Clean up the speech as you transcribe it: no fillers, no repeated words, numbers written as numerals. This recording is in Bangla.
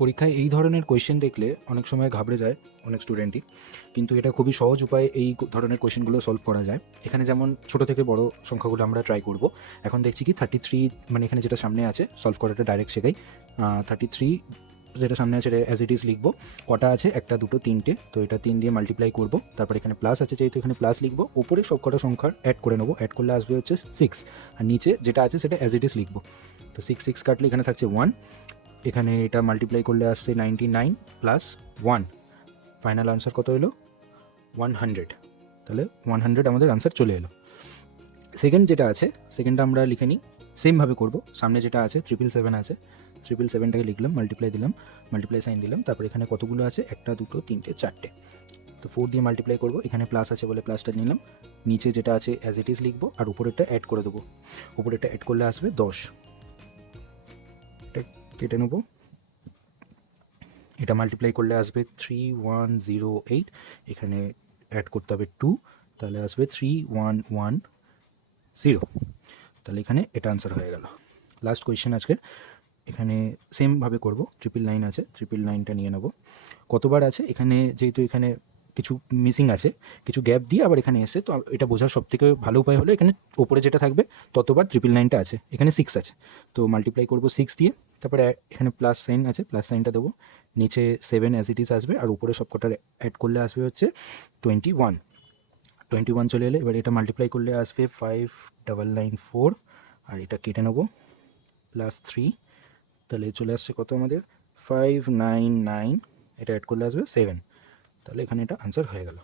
পরীক্ষায় এই ধরনের কোয়েশ্চেন দেখলে অনেক সময় ঘাবড়ে যায় অনেক স্টুডেন্টই, কিন্তু এটা খুবই সহজ উপায়ে এই ধরনের কোয়েশ্চেনগুলো সলভ করা যায়। এখানে যেমন ছোট থেকে বড় সংখ্যাগুলো আমরা ট্রাই করব। এখন দেখছি কি 33, মানে এখানে যেটা সামনে আছে সলভ করাটা ডাইরেক্ট শেখাই। 33 যেটা সামনে আছে এটা অ্যাজ ইট ইজ লিখবো। কটা আছে? একটা, দুটো, তিনটে। তো এটা 3 দিয়ে মাল্টিপ্লাই করব। তারপর এখানে প্লাস আছে যেহেতু এখানে প্লাস লিখবো। উপরে সব কটা সংখ্যার অ্যাড করে নেবো। অ্যাড করলে আসবে হচ্ছে 6, আর নিচে যেটা আছে সেটা অ্যাজ ইট ইজ লিখবো। তো 6 কাটলে এখানে থাকছে 1। এখানে এটা মাল্টিপ্লাই করলে আসছে 99 প্লাস 1। ফাইনাল আনসার কত এলো? 100। তাহলে 100 আমাদের আনসার চলে এলো। সেকেন্ড যেটা আছে, সেকেন্ডটা আমরা লিখে নিই। সেমভাবে করব। সামনে যেটা আছে 777 আছে, 777টাকে লিখলাম, মাল্টিপ্লাই দিলাম, মাল্টিপ্লাই সাইন দিলাম। তারপর এখানে কতগুলো আছে? একটা, দুটো, তিনটে, চারটে। তো 4 দিয়ে মাল্টিপ্লাই করব। এখানে প্লাস আছে বলে প্লাসটা নিলাম। নিচে যেটা আছে অ্যাজ ইট ইজ লিখবো, আর উপরেরটা অ্যাড করে দেবো। উপরেরটা অ্যাড করলে আসবে 10। এটা কেটে নেবো। এটা মাল্টিপ্লাই করলে আসবে 3108। এখানে অ্যাড করতে হবে 2, তাহলে আসবে 3110। তাহলে এখানে এটা আনসার হয়ে গেল। লাস্ট কোয়েশ্চেন আজকের। এখানে সেমভাবে করব। 999 আছে, 999টা নিয়ে নেব। কতবার আছে এখানে? যেহেতু এখানে কিছু মিসিং আছে, কিছু গ্যাপ দিয়ে আবার এখানে এসে, তো এটা বোঝার সবথেকে ভালো উপায় হলো এখানে ওপরে যেটা থাকবে ততবার 999টা আছে। এখানে 6 আছে, তো মাল্টিপ্লাই করব 6 দিয়ে। তারপরে এখানে প্লাস সাইন আছে, প্লাস সাইনটা দেবো। নিচে 7 অ্যাজ ইট ইজ আসবে, আর উপরে সব কটার অ্যাড করলে আসবে হচ্ছে 21 চলে এলে এবার এটা মাল্টিপ্লাই করলে আসবে 5994। আর এটা কেটে নেবো, +3। তাহলে চলে আসছে কত আমাদের? 599। এটা অ্যাড করলে আসবে 7। তাহলে এখানে এটা আনসার হয়ে গেল।